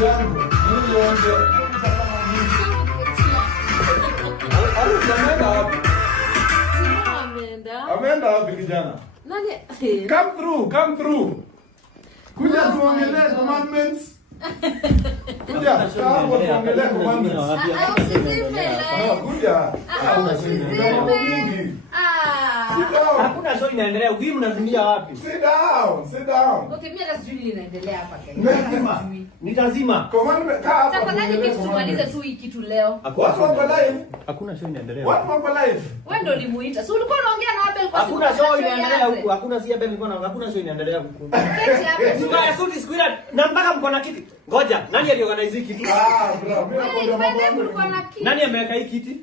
Jambo. Ameenda wapi kijana? Nani? Come through. Kuja tuongelee commandments. Kuja tuongelee commandments. Kuja. Hakuna show inaendelea. Ugi mnazimia wapi? Sit down. Okay, mimi hata sijui linaendelea hapa Kenya. Nitazima. Commandment kaa. Tafadhali kitu tumalize tu hii kitu leo. Watu wako live. Hakuna show inaendelea. Watu wako live. Wewe ndio ulimuita. Si ulikuwa unaongea na Abel kwa sababu hakuna show inaendelea huku. Hakuna si Abel nilikuwa na hakuna show inaendelea huku. Keti hapa. Sikuwa suti sikuwa na mpaka mko na kiti. Ngoja, nani aliorganize hiki kitu? Bro, mimi nani ameweka hiki kiti?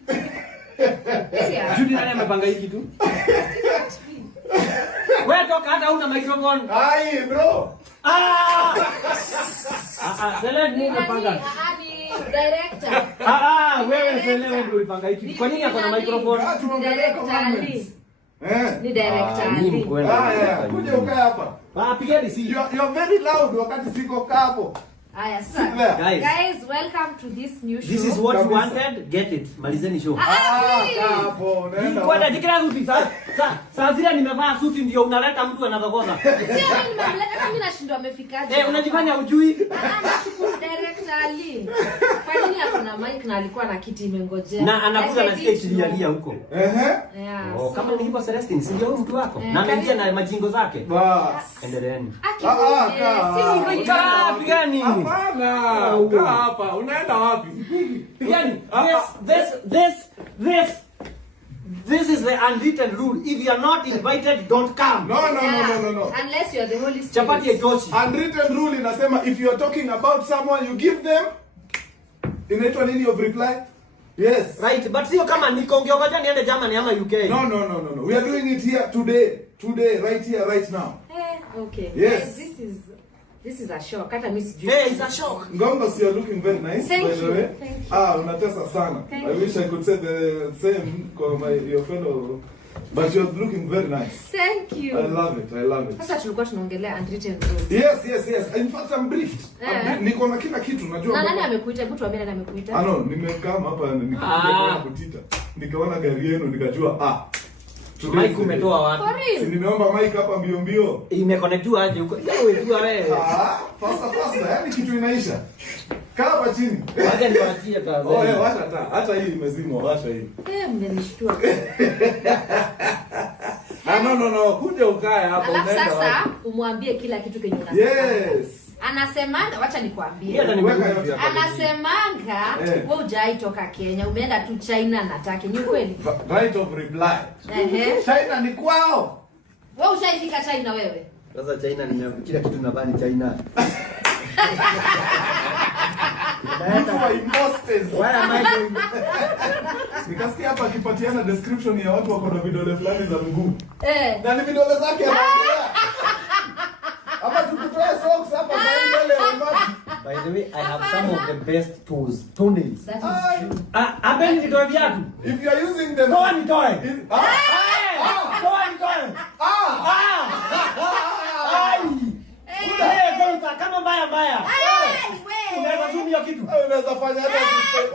Judy nani amepanga hiki kitu? Wewe toka hata una microphone. Ai bro. Sele ni umepanga. Director. Wewe Sele wewe ndio ulipanga hiki. Kwa nini akona microphone? Ni director. Mimi kwenda. Kuja ukae hapa. Pigeni si. You're very loud wakati siko kapo. Aya sasa. Guys, welcome to this new show. This is what you wanted. Get it. Malizeni show. Kapo, nenda. Kwa dikira suti saa zile nimevaa suti ndio unaleta mtu anadhogoza. Sio mimi nimemleta kama mimi nashindwa amefikaje. Unajifanya hujui. Nashukuru director Ali. Kwa nini hapo na mic na alikuwa na kiti imengojea. Na anakuja na stage lialia huko. Yeah. Kama ni hivyo Celestine, si ndio mtu wako? Na ameingia na majingo zake. Bas. Endeleeni. Pigani. Hapana. Kaa hapa. Unaenda wapi? Pigani. This is the unwritten rule. If you are not invited, don't come. No. Unless you are the Holy Spirit. Chapati ya toshi. Unwritten rule inasema if you are talking about someone, you give them inaitwa nini of reply? Yes. Right, but sio kama nikongeogoja niende Germany ama UK. No. We are doing it here today, right here, right now. Okay. Yes. This is a shock. Hata mimi sijui. It's a shock. Ngomba, you are looking very nice. Thank by the you. way. Thank you. Unatesa sana. Thank I wish I could say the same for your fellow, but you're looking very nice. Thank you. I love it. Sasa tulikuwa tunaongelea unwritten rules. Yes. In fact, I'm briefed. Niko na kila kitu najua. Nani amekuita? Hebu tuambie nani amekuita? No, nimekaa hapa nikaona kutita. Nikaona gari yenu nikajua Mike umetoa wapi? Si nimeomba mic hapa mbio. Imeconnectiwa aje huko? Wewe jua wewe. Faster. Yaani kitu inaisha. Kaa hapa chini. Wacha niwaachie kazi. Wacha hata hii imezimwa, wacha hii. Mmenishtua. No. Kuja ukae hapa unaenda. Sasa umwambie kila kitu kenye unasema. Yes. Anasemanga, wacha nikwambie. Anasemanga, wewe hujai toka Kenya, umeenda tu China na Turkey. Ni kweli? Right of reply. China ni kwao. Wewe ushaifika China wewe? Sasa China kila kitu nadhani China. Nikasikia hapa akipatiana description ya watu wako na vidole fulani za mguu. Na ni vidole zake anaongea. Hapa tukutoe socks hapa za mbele ya umati. By the way, I have some of the best toenails. That is true. Abeni vidole viatu. If you are using them. Toa. Kama mbaya. Unaweza zoom hiyo kitu. Unaweza fanya hata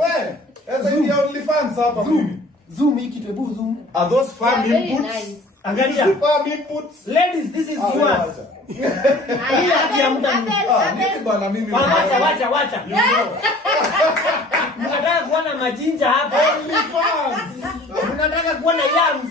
wewe. Sasa ndio only fans hapa mimi. Zoom hii kitu, hebu zoom. Are those farm inputs? Angalia. Farm inputs. Ladies, this is yours. Wacha. Mnataka kuona majinja hapa. Mnataka kuona yams.